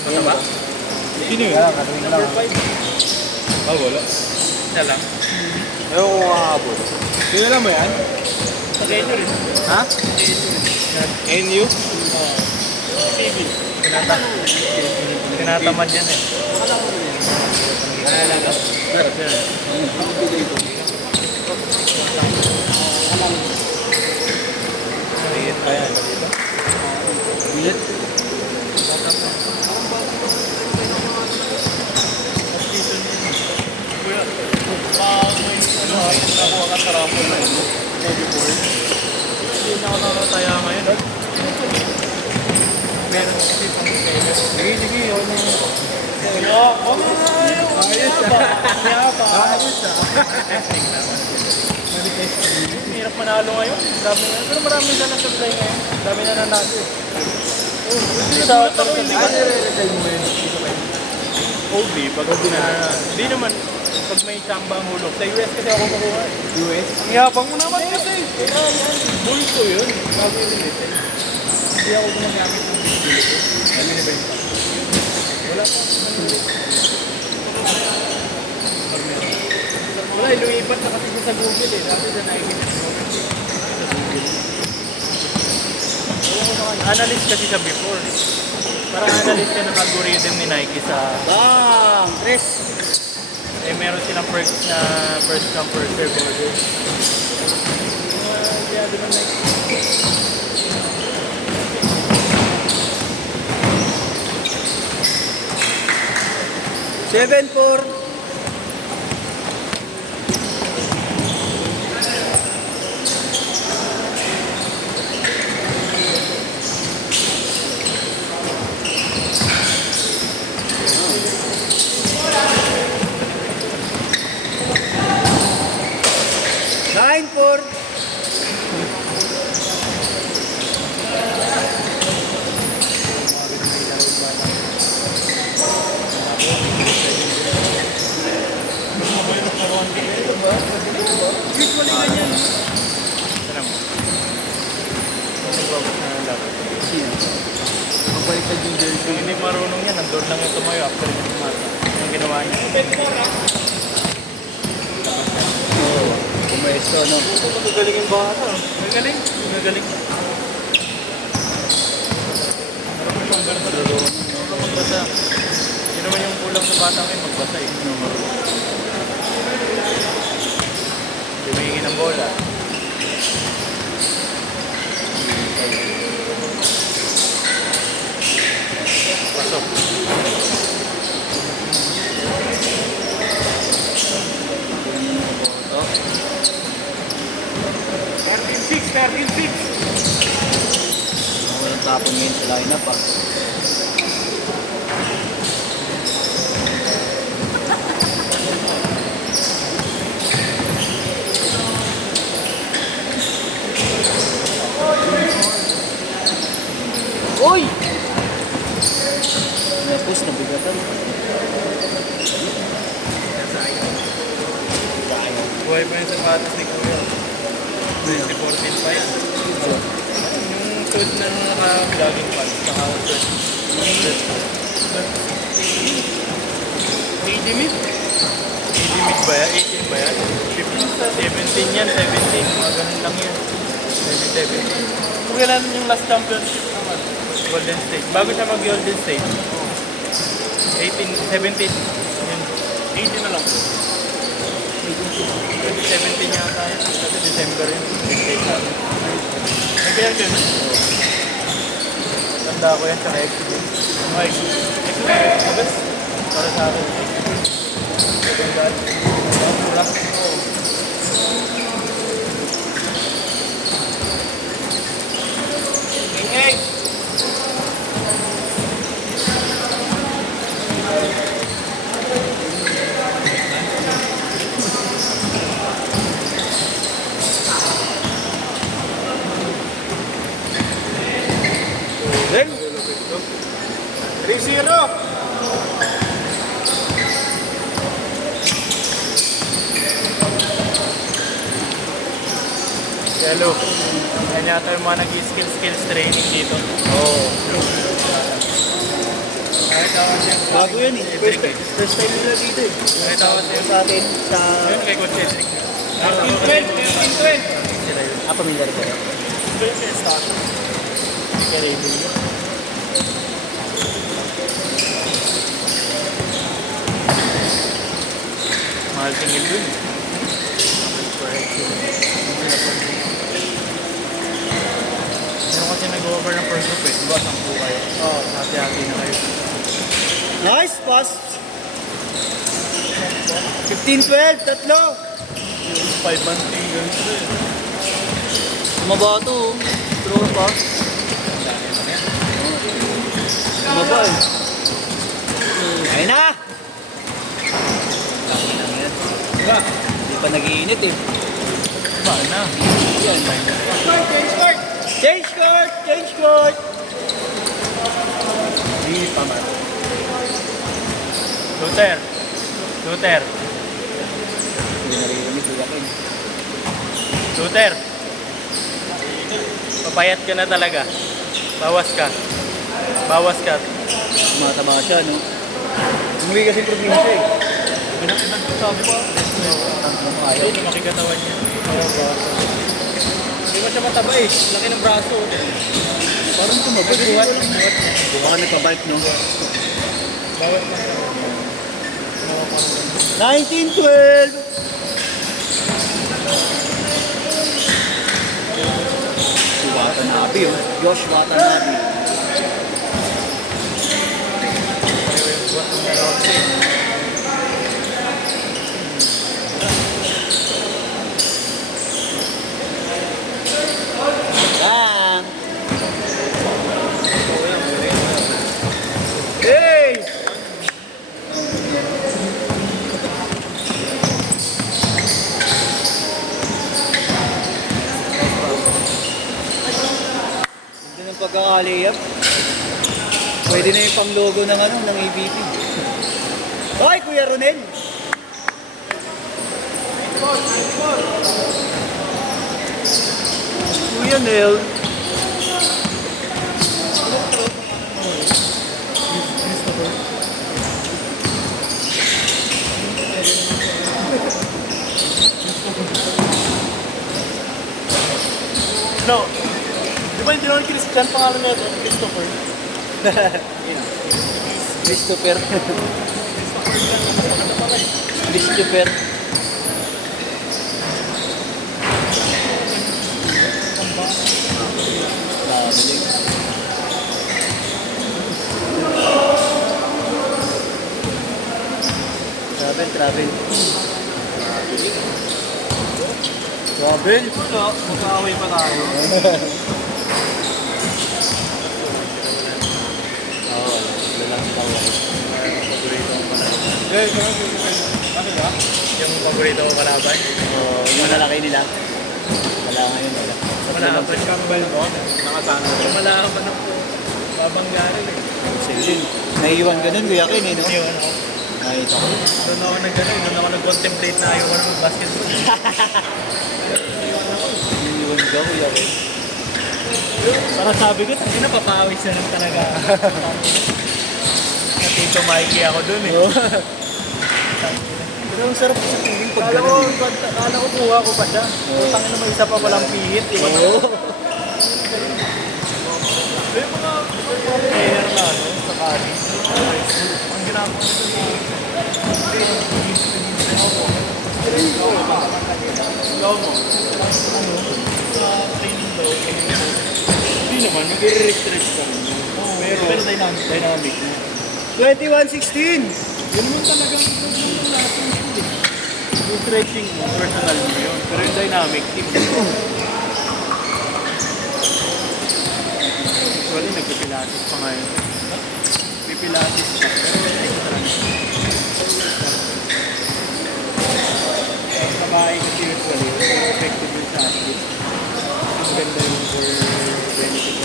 Mataba? Sino yun? Number 5. Ah, wala. Isa lang. Ayaw ko makahabol. Sino lang ba yan? Sa Genyo rin. Ha? NU? Oo. Civil. Tinatamad yan eh. Maliit pa yan. Bilit? Kuya, pag may nakuha ka sa raffle na yun, hindi na ako nakataya ngayon. Meron kasi pang kailan. Sige, sige. Ako na yun. Kaya, ayos hirap manalo ngayon. Dami na. Pero marami na nag-apply ngayon. Dami na nanalo eh. Sa Nire-retry mo yun. OB, pag hindi naman, pag may tsamba ang hulog. Sa US kasi ako makuha eh. US? Ang yapang mo naman kasi. Bulto yun. Bago yun eh. Hindi ako gumagamit ng bulto. Kami na benta. Wala pa. Wala, lumipat na kasi sa Google eh. Dati na nakikita sa Google. Analyst kasi siya before. Parang analyst ka ng algorithm ni Nike sa... Bang! Tres! Eh, meron silang perks na first come first serve order. Kaya doon ang Nike. Seven, four. Nine, four. Usually ganyan. Sana mo. Nagbabas na ng laro. Magbaliktad yung jersey. Kung hindi marunong yan, nandun lang yung tumayo after yung tumata. Yung ginawa niya. Oo. Kumaesto, no? Magagaling yung bata. Magagaling. Magagaling. Marunong siyang ganun. Marunong magbasa. Yun naman yung kulang sa bata ngayon, magbasa eh. Humingi ng bola. Pasok. Oh. 13-6, 13-6. Walang tapon ngayon sa lineup, ah. Uy! Napos na bigatan. Buhay pa yung sapatos ni Kuya. 2014 pa yan. Yung suit na naka-vlogging pants, naka-shirt. Age limit? Age limit ba yan? 18 ba yan? 17 yan, 17. Mga ganun lang yan. 17. Kung kailan yung last championship naman? Golden State. Bago siya mag-Golden State. 18, 17. Yun. 18 na lang. 2017 yata yun. Kasi December yun. Nag-kaya yun. Tanda ko yan sa exhibit. Mga exhibit. Mabes. Para sa akin. Magandaan. Mura. Ingay! Then, 3-0! Hello. Yan yata yung mga nag-skills training dito. oh. Kahit ako siya. Bago yan eh. First time nila dito eh. Kahit ako siya. Sa atin, sa... Yun kay Coach Cedric. 15-12. Sila yun. Ah, pamilya rin kayo. Kaya rating yun. Mahal tingin dun. Pero kasi nag-over ng first group eh. Diba, 10 kayo? Oo. Hati-hati na kayo. Nice pass. 15-12, tatlo. Yung 5-man thing ganito eh. Tumaba to. Throw pass. Tumaba eh. Ayun na! Diba? Hindi pa nag-iinit eh. Diba na? Change court! Change court! Hindi pa man. Luther! Luther! Hindi naririnig ko yakin. Luther! Papayat ka na talaga. Bawas ka. Bawas ka. Tumataba siya, no? Umuwi kasi probinsya eh. Pinag-ibag ko sabi ko. Ayaw. Hindi, lumaki katawan niya. Hindi mo siya mataba eh. Laki ng braso. Parang tumaba. Buhat. Baka nagpabike, no? Bawas na. 19-12! Si Watanabe, oh. Josh Watanabe. Yan! Hey! Hindi ng pagkakalayap. Pwede na yung pang-logo ng ano, ng ABP. Hoy, Kuya Ronel! Kuya Nel. No. Di ba hindi naman Christian pangalan niya ito? Christopher. Christopher. Christopher. Traveling. Travel. Travel? Magkaaway pa tayo. Oo, lalang tawa. Paborito ko pala. Ano ba? Yung paborito ko kalaban? Oo, yung malalaki nila. Wala ngayon, wala. Malaban kambal mo? Nakasana ko. Malaban ako. Babanggarin eh. Sige, naiiwan ka nun, Kuya Ken, eh, no? Iwan ako. Nakita ko. Doon ako doon ako nag-contemplate na ayaw ko na mag-basketball. Naiiwan ka, Kuya Ken. Parang sabi ko, hindi na papawis na lang talaga. Natito Mikey ako doon eh. Oo. Pero ang sarap sa piling pag ganun. Kala ko kuha ko pa siya. Putang ina, may isa pa palang pihit. Iwan ako. Oo. May mga player na ano, sa kali. Ang ginagawa ko slow mo. Sa training daw, hindi naman, nag-restrict ka rin. Pero dynamic mo. 21-16. Yun naman talagang natin yung stretching mo, personal mo yun. Pero yung dynamic, team mo. Usually, nagpipilates pa ngayon. Pipilates pa. Pero extra. Sa bahay kasi usually, effective yun sa athlete. Ang ganda yung for benefit.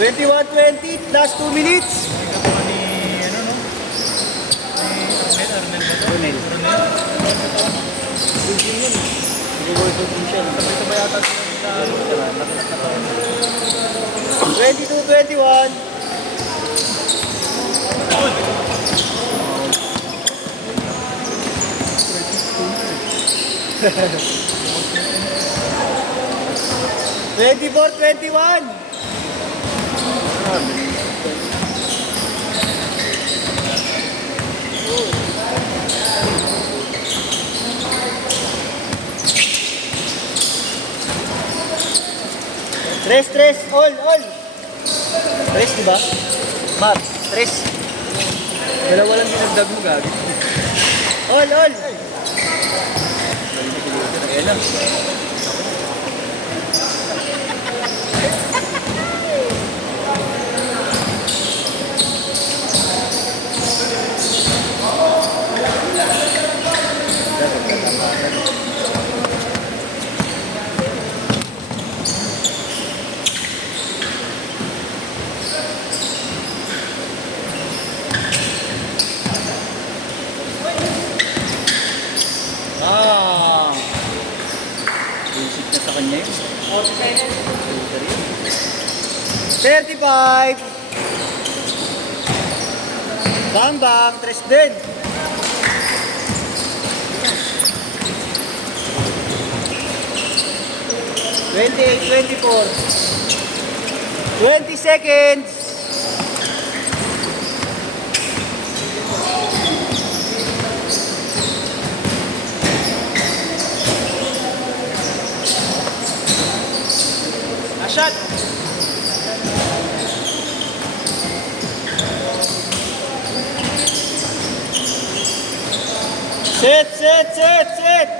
21-20, last 2 minutes. Ikaw pa ni, ano no? Ni Arnel ba to? Arnel. Good game yun. Nag-work out din siya. Sabay-sabay yata sila nila, lakas na to. 22-21. Twenty-four, 21. Tres, all. Tres, diba? Mar, tres. Dalawa lang dinagdag mo, gagi. All. Ayan lang. Basic na sa kanya yun. 35. Bang, tres din. Twenty-eight, 24. 20 seconds. Shot! Set.